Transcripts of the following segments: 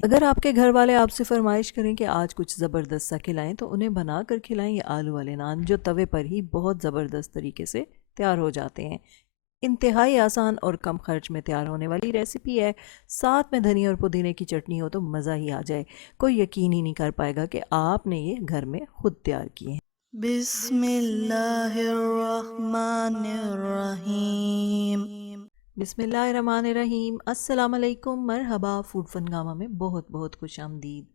अगर आपके घर वाले आपसे फरमाइश करें कि आज कुछ ज़बरदस्त सा खिलाएं तो उन्हें बना कर खिलाएं ये आलू वाले नान जो तवे पर ही बहुत ज़बरदस्त तरीके से तैयार हो जाते हैं। इंतहाई आसान और कम खर्च में तैयार होने वाली रेसिपी है। साथ में धनिया और पुदीने की चटनी हो तो मज़ा ही आ जाए। कोई यकीन ही नहीं कर पाएगा कि आपने ये घर में खुद तैयार किए हैं। बिस्मिल्लाहिर्रहमानिर्रहीम। बिस्मिल्लाहिर्रहमानिर्रहीम। अस्सलाम वालेकुम। मरहबा। फूड फनगामा में बहुत बहुत खुश आमदीद।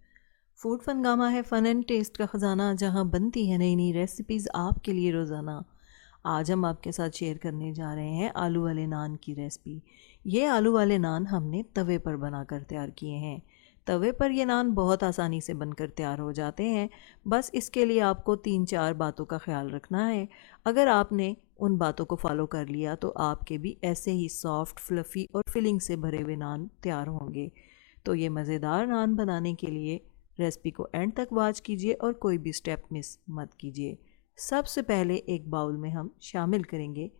फूड फनगामा है फ़न एंड टेस्ट का ख़जाना, जहाँ बनती है नई नई रेसिपीज़ आपके लिए रोज़ाना। आज हम आपके साथ शेयर करने जा रहे हैं आलू वाले नान की रेसिपी। ये आलू वाले नान हमने तवे पर बनाकर तैयार किए हैं। तवे पर ये नान बहुत आसानी से बनकर तैयार हो जाते हैं। बस इसके लिए आपको 3-4 बातों का ख्याल रखना है। अगर आपने उन बातों को फॉलो कर लिया तो आपके भी ऐसे ही सॉफ्ट, फ्लफ़ी और फिलिंग से भरे हुए नान तैयार होंगे। तो ये मज़ेदार नान बनाने के लिए रेसिपी को एंड तक वॉच कीजिए और कोई भी स्टेप मिस मत कीजिए। सबसे पहले एक बाउल में हम शामिल करेंगे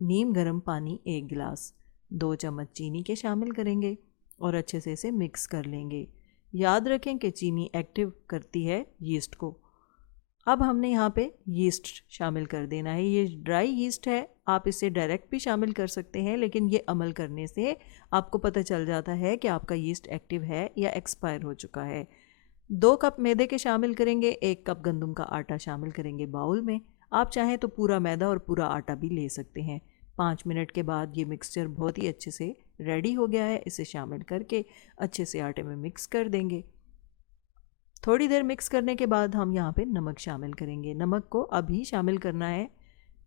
नीम गर्म पानी 1 गिलास, 2 चम्मच चीनी के शामिल करेंगे और अच्छे से इसे मिक्स कर लेंगे। याद रखें कि चीनी एक्टिव करती है यीस्ट को। अब हमने यहाँ पे यीस्ट शामिल कर देना है। ये ड्राई यीस्ट है, आप इसे डायरेक्ट भी शामिल कर सकते हैं, लेकिन ये अमल करने से आपको पता चल जाता है कि आपका यीस्ट एक्टिव है या एक्सपायर हो चुका है। 2 कप मैदे के शामिल करेंगे, 1 कप गंदम का आटा शामिल करेंगे बाउल में। आप चाहें तो पूरा मैदा और पूरा आटा भी ले सकते हैं। 5 मिनट के बाद ये मिक्सचर बहुत ही अच्छे से रेडी हो गया है। इसे शामिल करके अच्छे से आटे में मिक्स कर देंगे। थोड़ी देर मिक्स करने के बाद हम यहाँ पे नमक शामिल करेंगे। नमक को अभी शामिल करना है,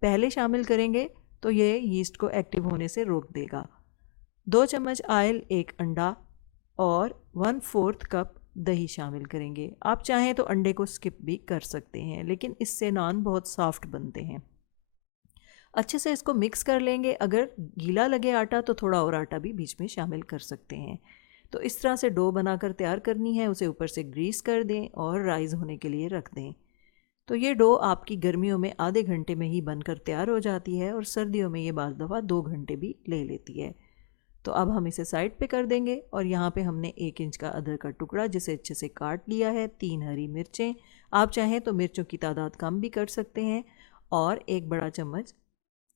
पहले शामिल करेंगे तो ये यीस्ट को एक्टिव होने से रोक देगा। 2 चम्मच ऑयल, 1 अंडा और 1/4 कप दही शामिल करेंगे। आप चाहें तो अंडे को स्किप भी कर सकते हैं, लेकिन इससे नान बहुत सॉफ्ट बनते हैं। अच्छे से इसको मिक्स कर लेंगे। अगर गीला लगे आटा तो थोड़ा और आटा भी बीच में शामिल कर सकते हैं। तो इस तरह से डो बनाकर तैयार करनी है। उसे ऊपर से ग्रीस कर दें और राइज़ होने के लिए रख दें। तो ये डो आपकी गर्मियों में आधे घंटे में ही बनकर तैयार हो जाती है और सर्दियों में ये बाज़ दफ़ा 2 घंटे भी ले लेती है। तो अब हम इसे साइड पे कर देंगे और यहाँ पे हमने 1 इंच का अदरक का टुकड़ा जिसे अच्छे से काट लिया है, 3 हरी मिर्चें, आप चाहें तो मिर्चों की तादाद कम भी कर सकते हैं, और 1 बड़ा चम्मच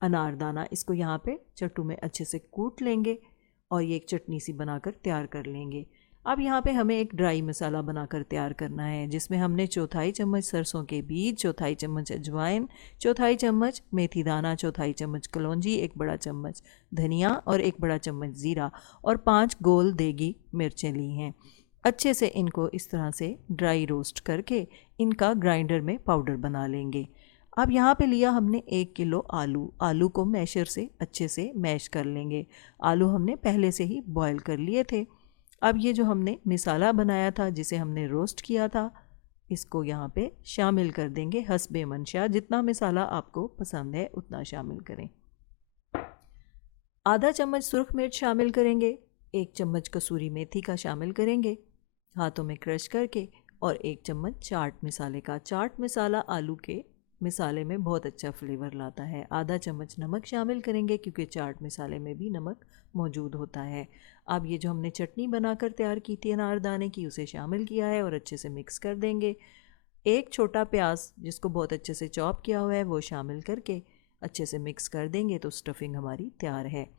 अनारदाना। इसको यहाँ पे चट्टू में अच्छे से कूट लेंगे और ये एक चटनी सी बनाकर तैयार कर लेंगे। अब यहाँ पे हमें एक ड्राई मसाला बनाकर तैयार करना है, जिसमें हमने 1/4 चम्मच सरसों के बीज, 1/4 चम्मच अजवाइन, 1/4 चम्मच मेथी दाना, 1/4 चम्मच कलौंजी, 1 बड़ा चम्मच धनिया और 1 बड़ा चम्मच ज़ीरा और 5 गोल देगी मिर्चें ली हैं। अच्छे से इनको इस तरह से ड्राई रोस्ट करके इनका ग्राइंडर में पाउडर बना लेंगे। अब यहाँ पे लिया हमने 1 किलो आलू। आलू को मैशर से अच्छे से मैश कर लेंगे। आलू हमने पहले से ही बॉईल कर लिए थे। अब ये जो हमने मिसाला बनाया था, जिसे हमने रोस्ट किया था, इसको यहाँ पे शामिल कर देंगे हस्बे मंशा। जितना मिसाला आपको पसंद है उतना शामिल करें। आधा चम्मच सुरख मिर्च शामिल करेंगे, 1 चम्मच कसूरी मेथी का शामिल करेंगे हाथों में क्रश करके, और 1 चम्मच चाट मसाले का। चाट मसाला आलू के मिसाले में बहुत अच्छा फ्लेवर लाता है। आधा चम्मच नमक शामिल करेंगे क्योंकि चाट मसाले में भी नमक मौजूद होता है। अब ये जो हमने चटनी बनाकर तैयार की थी अनारदाने की, उसे शामिल किया है और अच्छे से मिक्स कर देंगे। एक छोटा प्याज जिसको बहुत अच्छे से चॉप किया हुआ है वो शामिल करके अच्छे से मिक्स कर देंगे तो स्टफिंग हमारी तैयार है।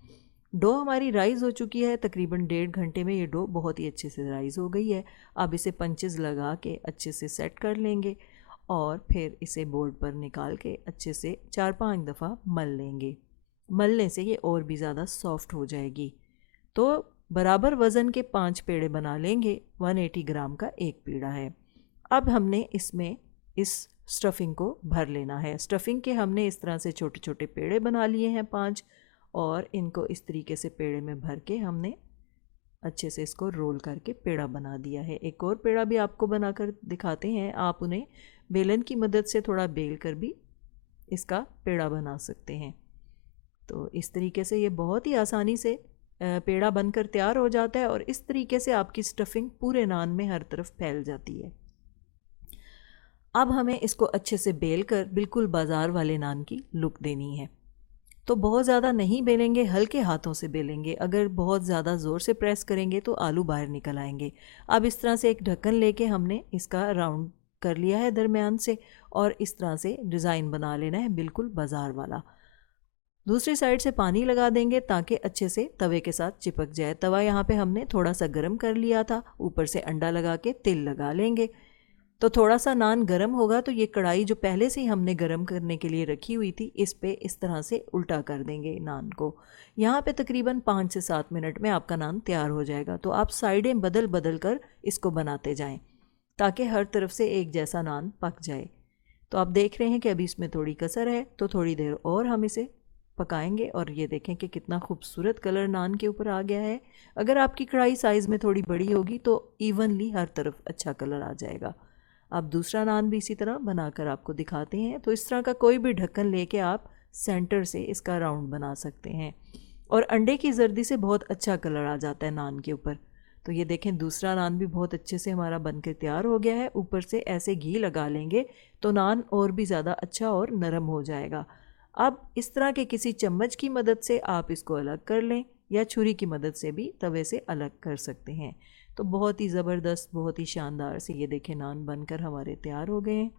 डो हमारी राइज़ हो चुकी है। तकरीबन 1.5 घंटे में ये डो बहुत ही अच्छे से राइज़ हो गई है। अब इसे पंचेस लगा के अच्छे से सेट कर लेंगे और फिर इसे बोर्ड पर निकाल के अच्छे से 4-5 दफ़ा मल लेंगे। मलने से ये और भी ज़्यादा सॉफ्ट हो जाएगी। तो बराबर वज़न के 5 पेड़े बना लेंगे। 180 ग्राम का एक पेड़ा है। अब हमने इसमें इस स्टफिंग को भर लेना है। स्टफिंग के हमने इस तरह से छोटे छोटे पेड़े बना लिए हैं 5, और इनको इस तरीके से पेड़े में भर के हमने अच्छे से इसको रोल करके पेड़ा बना दिया है। एक और पेड़ा भी आपको बनाकर दिखाते हैं। आप उन्हें बेलन की मदद से थोड़ा बेल कर भी इसका पेड़ा बना सकते हैं। तो इस तरीके से ये बहुत ही आसानी से पेड़ा बनकर तैयार हो जाता है और इस तरीके से आपकी स्टफिंग पूरे नान में हर तरफ फैल जाती है। अब हमें इसको अच्छे से बेल कर बिल्कुल बाज़ार वाले नान की लुक देनी है। तो बहुत ज़्यादा नहीं बेलेंगे, हल्के हाथों से बेलेंगे। अगर बहुत ज़्यादा ज़ोर से प्रेस करेंगे तो आलू बाहर निकल आएंगे। अब इस तरह से एक ढक्कन लेके हमने इसका राउंड कर लिया है दरमियान से, और इस तरह से डिज़ाइन बना लेना है बिल्कुल बाजार वाला। दूसरी साइड से पानी लगा देंगे ताकि अच्छे से तवे के साथ चिपक जाए। तवा यहाँ पे हमने थोड़ा सा गर्म कर लिया था, ऊपर से अंडा लगा के तेल लगा लेंगे। तो थोड़ा सा नान गरम होगा तो ये कढ़ाई जो पहले से ही हमने गरम करने के लिए रखी हुई थी, इस पे इस तरह से उल्टा कर देंगे नान को। यहाँ पे तकरीबन 5 से 7 मिनट में आपका नान तैयार हो जाएगा। तो आप साइडें बदल बदल कर इसको बनाते जाएं ताकि हर तरफ से एक जैसा नान पक जाए। तो आप देख रहे हैं कि अभी इसमें थोड़ी कसर है, तो थोड़ी देर और हम इसे पकाएंगे। और ये देखें कि कितना खूबसूरत कलर नान के ऊपर आ गया है। अगर आपकी कढ़ाई साइज़ में थोड़ी बड़ी होगी तो इवनली हर तरफ अच्छा कलर आ जाएगा। अब दूसरा नान भी इसी तरह बनाकर आपको दिखाते हैं। तो इस तरह का कोई भी ढक्कन लेके आप सेंटर से इसका राउंड बना सकते हैं, और अंडे की जर्दी से बहुत अच्छा कलर आ जाता है नान के ऊपर। तो ये देखें दूसरा नान भी बहुत अच्छे से हमारा बनकर तैयार हो गया है। ऊपर से ऐसे घी लगा लेंगे तो नान और भी ज़्यादा अच्छा और नरम हो जाएगा। अब इस तरह के किसी चम्मच की मदद से आप इसको अलग कर लें, या छुरी की मदद से भी तवे से अलग कर सकते हैं। तो बहुत ही ज़बरदस्त, बहुत ही शानदार से ये देखें नान बनकर हमारे तैयार हो गए हैं।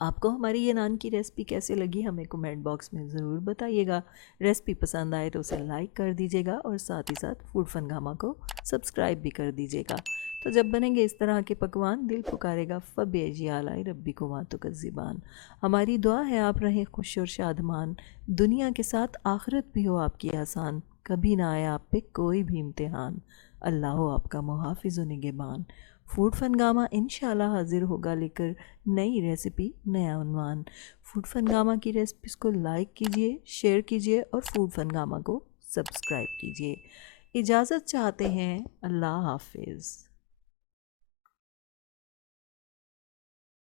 आपको हमारी ये नान की रेसिपी कैसे लगी हमें कमेंट बॉक्स में ज़रूर बताइएगा। रेसिपी पसंद आए तो उसे लाइक कर दीजिएगा, और साथ ही साथ फूड फनगामा को सब्सक्राइब भी कर दीजिएगा। तो जब बनेंगे इस तरह के पकवान, दिल पुकारेगा फ़बेजी आलाई रब्बी को मातो का ज़िबान। हमारी दुआ है आप रहें खुश और शादमान, दुनिया के साथ आखिरत भी हो आपकी आसान, कभी ना आए आप पे कोई भी इम्तिहान, अल्लाह हो आपका मुहाफ़िज़ व निगहबान। फूड फनगामा इंशाल्लाह हाजिर होगा लेकर नई रेसिपी, नया उन्वान। फूड फनगामा की रेसिपीज़ को लाइक कीजिए, शेयर कीजिए, और फूड फनगामा को सब्सक्राइब कीजिए। इजाज़त चाहते हैं, अल्लाह हाफिज़।